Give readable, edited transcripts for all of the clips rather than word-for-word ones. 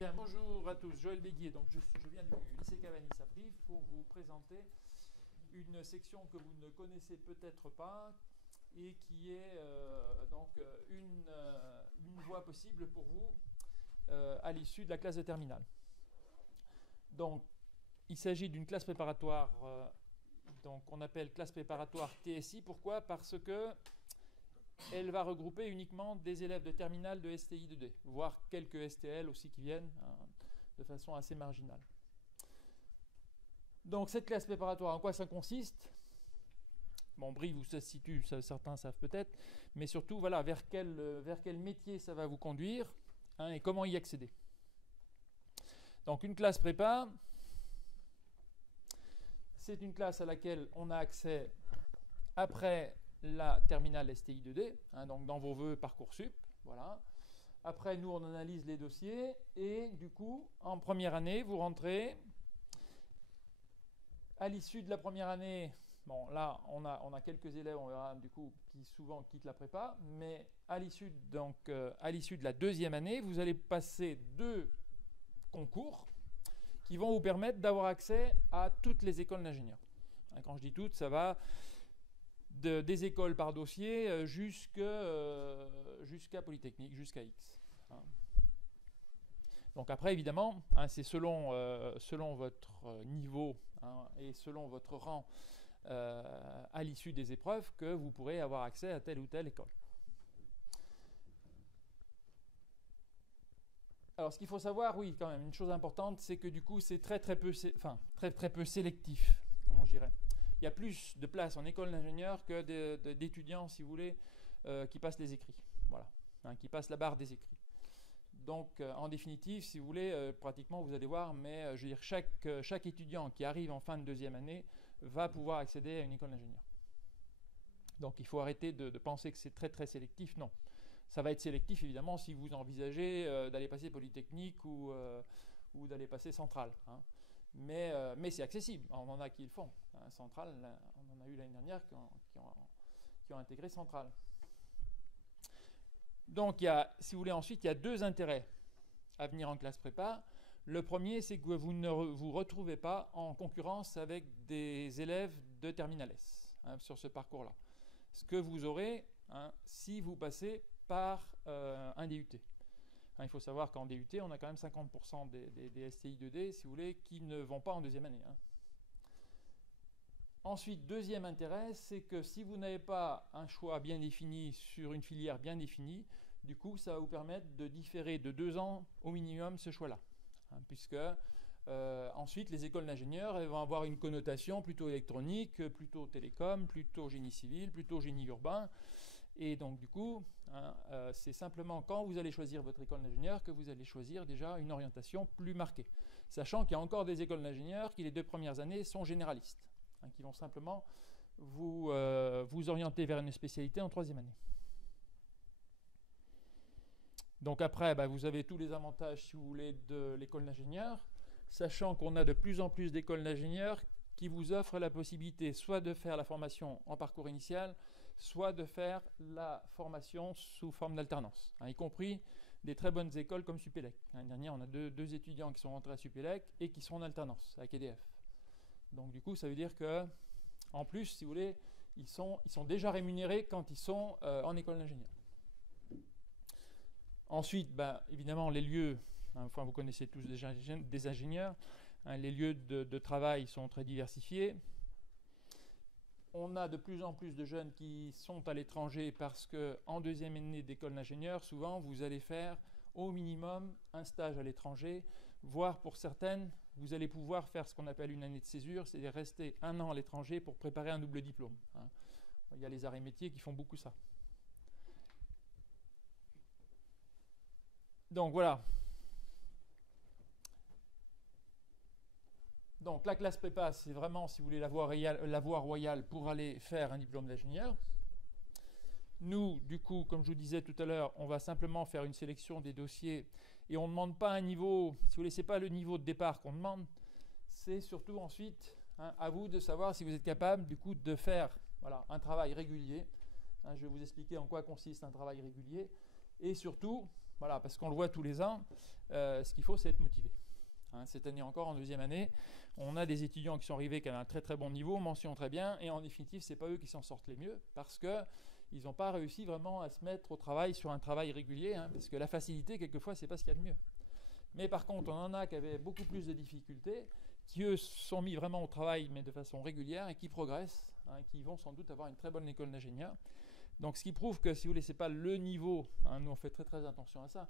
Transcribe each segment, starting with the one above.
Bien, bonjour à tous, Joël Béguier. Donc je viens du lycée Cavani à Brive pour vous présenter une section que vous ne connaissez peut-être pas et qui est une voie possible pour vous à l'issue de la classe de terminale. Donc il s'agit d'une classe préparatoire donc on appelle classe préparatoire TSI. Pourquoi? Parce que elle va regrouper uniquement des élèves de terminale de STI 2D, voire quelques STL aussi qui viennent de façon assez marginale. Donc cette classe préparatoire, en quoi ça consiste? Bon, Brive où ça se situe, ça, certains savent peut-être, mais surtout voilà, vers quel métier ça va vous conduire et comment y accéder. Donc une classe prépa, c'est une classe à laquelle on a accès après la terminale STI 2D, donc dans vos vœux Parcoursup. Voilà. Après, nous, on analyse les dossiers et du coup, en première année, vous rentrez. À l'issue de la première année, bon, là, on a quelques élèves, on verra du coup, qui souvent quittent la prépa, mais à l'issue de la deuxième année, vous allez passer 2 concours qui vont vous permettre d'avoir accès à toutes les écoles d'ingénieurs. Quand je dis toutes, ça va des écoles par dossier jusqu'à Polytechnique, jusqu'à X. Donc après, évidemment, c'est selon votre niveau et selon votre rang à l'issue des épreuves que vous pourrez avoir accès à telle ou telle école. Alors, ce qu'il faut savoir, oui, quand même, une chose importante, c'est que du coup, c'est très peu sélectif, comment je dirais. Il y a plus de places en école d'ingénieur que d'étudiants, si vous voulez, qui passent les écrits. Voilà, qui passent la barre des écrits. Donc, en définitive, si vous voulez, pratiquement, vous allez voir, mais je veux dire, chaque étudiant qui arrive en fin de deuxième année va pouvoir accéder à une école d'ingénieur. Donc, il faut arrêter de penser que c'est très sélectif. Non, ça va être sélectif, évidemment, si vous envisagez d'aller passer Polytechnique ou d'aller passer Centrale. Mais c'est accessible. On en a qui le font. Centrale, on en a eu l'année dernière qui ont intégré Centrale. Donc, si vous voulez, ensuite, il y a 2 intérêts à venir en classe prépa. Le premier, c'est que vous ne vous retrouvez pas en concurrence avec des élèves de Terminal S sur ce parcours-là. Ce que vous aurez si vous passez par un DUT. Il faut savoir qu'en DUT, on a quand même 50% des STI 2D, si vous voulez, qui ne vont pas en deuxième année. Ensuite, deuxième intérêt, c'est que si vous n'avez pas un choix bien défini sur une filière bien définie, du coup, ça va vous permettre de différer de 2 ans au minimum ce choix-là. Puisque ensuite, les écoles d'ingénieurs vont avoir une connotation plutôt électronique, plutôt télécom, plutôt génie civil, plutôt génie urbain. Et donc, du coup, c'est simplement quand vous allez choisir votre école d'ingénieur que vous allez choisir déjà une orientation plus marquée. Sachant qu'il y a encore des écoles d'ingénieurs qui, les 2 premières années, sont généralistes, qui vont simplement vous orienter vers une spécialité en 3e année. Donc après, vous avez tous les avantages, si vous voulez, de l'école d'ingénieur, sachant qu'on a de plus en plus d'écoles d'ingénieurs qui vous offrent la possibilité soit de faire la formation en parcours initial, soit de faire la formation sous forme d'alternance, y compris des très bonnes écoles comme Supélec. L'année dernière, on a deux étudiants qui sont rentrés à Supélec et qui sont en alternance avec EDF. Donc du coup, ça veut dire que, en plus, si vous voulez, ils sont déjà rémunérés quand ils sont en école d'ingénieur. Ensuite, évidemment, les lieux, vous connaissez tous des ingénieurs, les lieux de travail sont très diversifiés. On a de plus en plus de jeunes qui sont à l'étranger parce qu'en 2e année d'école d'ingénieur, souvent, vous allez faire au minimum un stage à l'étranger, voire pour certaines, vous allez pouvoir faire ce qu'on appelle une année de césure, c'est-à-dire rester 1 an à l'étranger pour préparer un double diplôme. Il y a les arts et métiers qui font beaucoup ça. Donc voilà. Donc la classe prépa, c'est vraiment, si vous voulez, la voie royale pour aller faire un diplôme d'ingénieur. Nous, du coup, comme je vous disais tout à l'heure, on va simplement faire une sélection des dossiers et on ne demande pas un niveau, si vous voulez, ce n'est pas le niveau de départ qu'on demande, c'est surtout ensuite à vous de savoir si vous êtes capable, du coup, de faire un travail régulier. Je vais vous expliquer en quoi consiste un travail régulier et surtout Voilà, parce qu'on le voit tous les ans, ce qu'il faut, c'est être motivé. Hein, cette année encore, en deuxième année, on a des étudiants qui sont arrivés qui avaient un très très bon niveau, mention très bien, et en définitive, c'est pas eux qui s'en sortent les mieux, parce que ils n'ont pas réussi vraiment à se mettre au travail sur un travail régulier, hein, parce que la facilité, quelquefois, c'est pas ce qu'il y a de mieux. Mais par contre, on en a qui avaient beaucoup plus de difficultés, qui eux sont mis vraiment au travail, mais de façon régulière, et qui progressent, hein, qui vont sans doute avoir une très bonne école d'ingénieur. Donc ce qui prouve que, si vous voulez, c'est pas le niveau, hein, nous on fait très très attention à ça,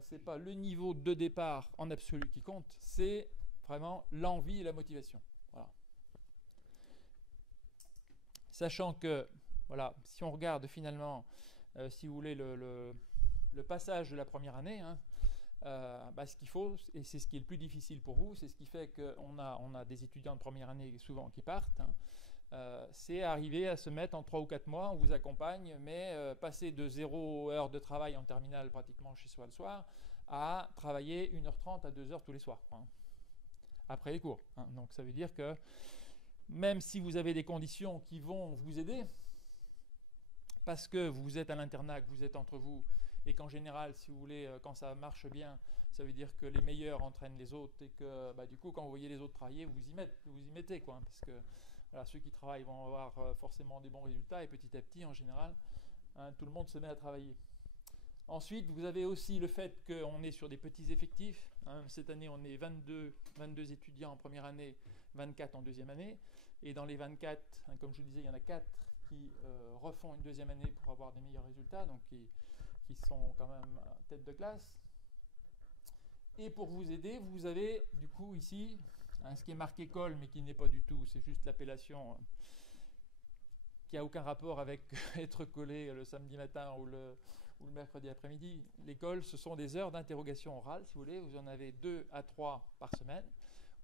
c'est pas le niveau de départ en absolu qui compte, c'est vraiment l'envie et la motivation. Voilà. Sachant que, voilà, si on regarde finalement, si vous voulez, le passage de la première année, hein, ce qu'il faut, et c'est ce qui est le plus difficile pour vous, c'est ce qui fait qu'on a des étudiants de première année souvent qui partent, hein, c'est arriver à se mettre en 3 ou 4 mois, on vous accompagne, mais passer de 0 heure de travail en terminale pratiquement chez soi le soir, à travailler 1h30 à 2h tous les soirs, quoi, hein, après les cours. Hein. Donc ça veut dire que même si vous avez des conditions qui vont vous aider, parce que vous êtes à l'internat, que vous êtes entre vous, et qu'en général, si vous voulez, quand ça marche bien, ça veut dire que les meilleurs entraînent les autres, et que du coup, quand vous voyez les autres travailler, vous y mettez, quoi, hein, parce que voilà, ceux qui travaillent vont avoir forcément des bons résultats, et petit à petit, en général, hein, tout le monde se met à travailler. Ensuite, vous avez aussi le fait qu'on est sur des petits effectifs. Hein, cette année, on est 22 étudiants en première année, 24 en deuxième année. Et dans les 24, hein, comme je vous disais, il y en a 4 qui refont une deuxième année pour avoir des meilleurs résultats, donc qui sont quand même tête de classe. Et pour vous aider, vous avez du coup ici ce qui est marqué école, mais qui n'est pas du tout, c'est juste l'appellation qui n'a aucun rapport avec être collé le samedi matin ou le mercredi après-midi. L'école, ce sont des heures d'interrogation orale, si vous voulez. Vous en avez 2 à 3 par semaine,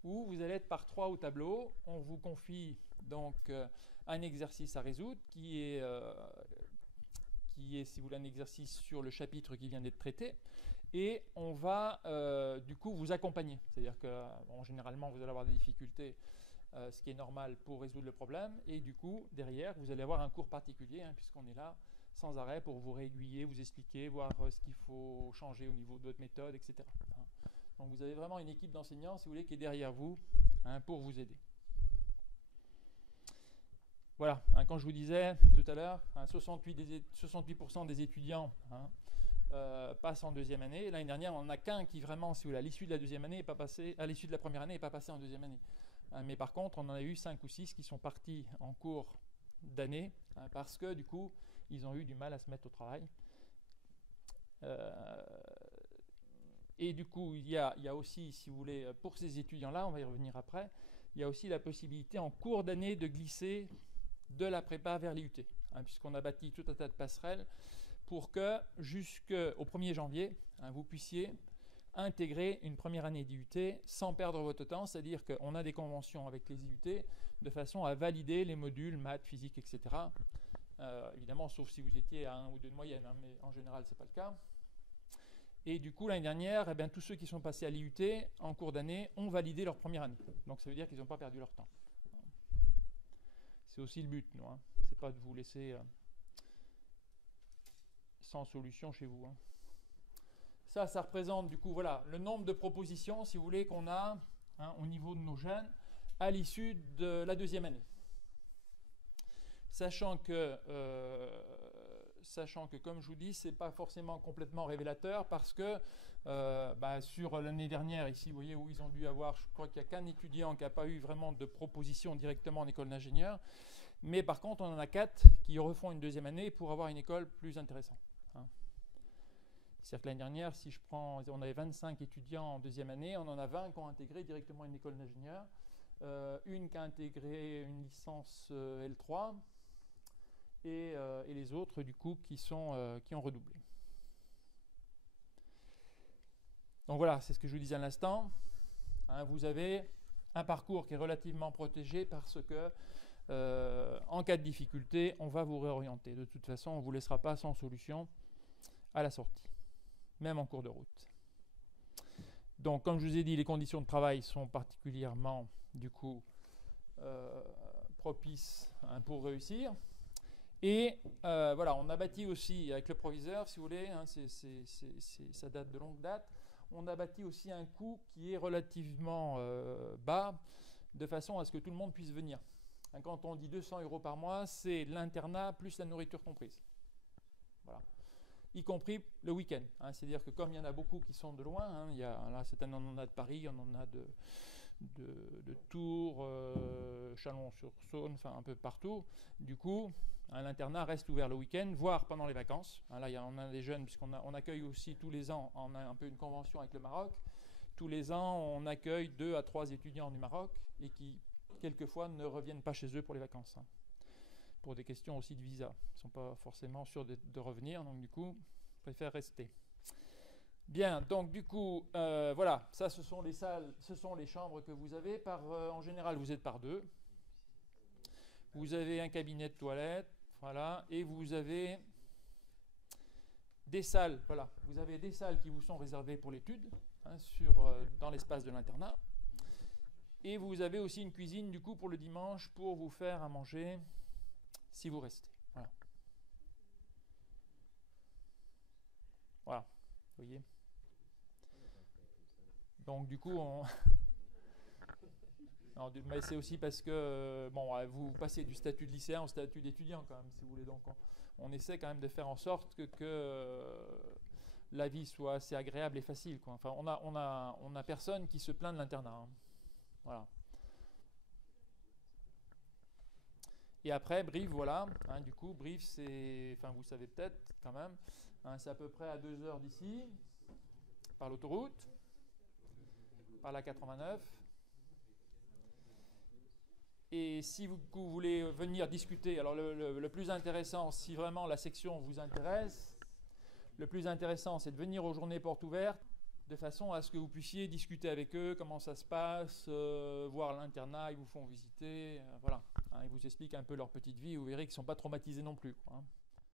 où vous allez être par 3 au tableau. On vous confie donc un exercice à résoudre qui est, si vous voulez, un exercice sur le chapitre qui vient d'être traité. Et on va du coup vous accompagner. C'est-à-dire que généralement, vous allez avoir des difficultés, ce qui est normal pour résoudre le problème. Et du coup, derrière, vous allez avoir un cours particulier, hein, puisqu'on est là sans arrêt pour vous réaiguiller, vous expliquer, voir ce qu'il faut changer au niveau de votre méthode, etc. Hein. Donc vous avez vraiment une équipe d'enseignants, si vous voulez, qui est derrière vous, hein, pour vous aider. Voilà, hein, quand je vous disais tout à l'heure, 68% des étudiants, hein, passent en deuxième année. L'année dernière, on n'a qu'un qui vraiment, si vous voulez, à l'issue de la deuxième année, n'est pas passé, à l'issue de la première année, n'est pas passé en deuxième année. Mais par contre, on en a eu 5 ou 6 qui sont partis en cours d'année, hein, parce que du coup, ils ont eu du mal à se mettre au travail. Et du coup, il y a aussi, si vous voulez, pour ces étudiants-là, on va y revenir après, il y a aussi la possibilité en cours d'année de glisser de la prépa vers l'IUT, hein, puisqu'on a bâti tout un tas de passerelles pour que jusqu'au 1er janvier, hein, vous puissiez intégrer une première année d'IUT sans perdre votre temps, c'est-à-dire qu'on a des conventions avec les IUT de façon à valider les modules maths, physique, etc. Évidemment, sauf si vous étiez à 1 ou 2 de moyenne, hein, mais en général, ce n'est pas le cas. Et du coup, l'année dernière, tous ceux qui sont passés à l'IUT en cours d'année ont validé leur première année. Donc ça veut dire qu'ils n'ont pas perdu leur temps. C'est aussi le but, nous. Hein. Ce n'est pas de vous laisser sans solution chez vous. Hein. Ça représente du coup voilà, le nombre de propositions, si vous voulez, qu'on a, hein, au niveau de nos jeunes à l'issue de la deuxième année. Sachant que, comme je vous dis, ce n'est pas forcément complètement révélateur parce que sur l'année dernière, ici, vous voyez où ils ont dû avoir, je crois qu'il n'y a qu'un étudiant qui n'a pas eu vraiment de proposition directement en école d'ingénieur. Mais par contre, on en a 4 qui refont une deuxième année pour avoir une école plus intéressante. Hein. C'est-à-dire que l'année dernière, si je prends, on avait 25 étudiants en deuxième année, on en a 20 qui ont intégré directement une école d'ingénieur, une qui a intégré une licence L3, et les autres, du coup, qui ont redoublé. Donc voilà, c'est ce que je vous disais à l'instant. Hein, vous avez un parcours qui est relativement protégé parce que, en cas de difficulté, on va vous réorienter. De toute façon, on ne vous laissera pas sans solution à la sortie, même en cours de route. Donc, comme je vous ai dit, les conditions de travail sont particulièrement, du coup, propices, hein, pour réussir. Et voilà, on a bâti aussi, avec le proviseur, si vous voulez, hein, ça date de longue date, on a bâti aussi un coût qui est relativement bas, de façon à ce que tout le monde puisse venir. Hein, quand on dit 200 € par mois, c'est l'internat plus la nourriture comprise. Voilà. Y compris le week-end. Hein, c'est-à-dire que comme il y en a beaucoup qui sont de loin, hein, là on en a de Paris, on en a de Tours, Chalon-sur-Saône, enfin un peu partout. Du coup, hein, l'internat reste ouvert le week-end, voire pendant les vacances. Hein, là, on a des jeunes, puisqu'on accueille aussi tous les ans, on a un peu une convention avec le Maroc. Tous les ans, on accueille 2 à 3 étudiants du Maroc et qui, quelquefois, ne reviennent pas chez eux pour les vacances. Hein, pour des questions aussi de visa. Ils ne sont pas forcément sûrs de revenir, donc du coup, ils préfèrent rester. Bien, donc du coup, voilà, ça ce sont les salles, ce sont les chambres que vous avez. En général, vous êtes par 2. Vous avez un cabinet de toilette, voilà, et vous avez des salles, voilà, vous avez des salles qui vous sont réservées pour l'étude, hein, dans l'espace de l'internat. Et vous avez aussi une cuisine, du coup, pour le dimanche, pour vous faire à manger si vous restez. Voilà. Voilà, vous voyez. Donc du coup, mais c'est aussi parce que bon, vous passez du statut de lycéen au statut d'étudiant quand même, si vous voulez. Donc on essaie quand même de faire en sorte que la vie soit assez agréable et facile, quoi. Enfin, on a personne qui se plaint de l'internat. Hein. Voilà. Et après, Brive, voilà. Hein, du coup, Brive, c'est, enfin, vous savez peut-être quand même, hein, c'est à peu près à 2 heures d'ici, par l'autoroute, par la 89. Et si vous voulez venir discuter, alors le plus intéressant, si vraiment la section vous intéresse, le plus intéressant, c'est de venir aux journées portes ouvertes, de façon à ce que vous puissiez discuter avec eux, comment ça se passe, voir l'internat, ils vous font visiter, voilà. Hein, ils vous expliquent un peu leur petite vie, vous verrez qu'ils ne sont pas traumatisés non plus, quoi, hein.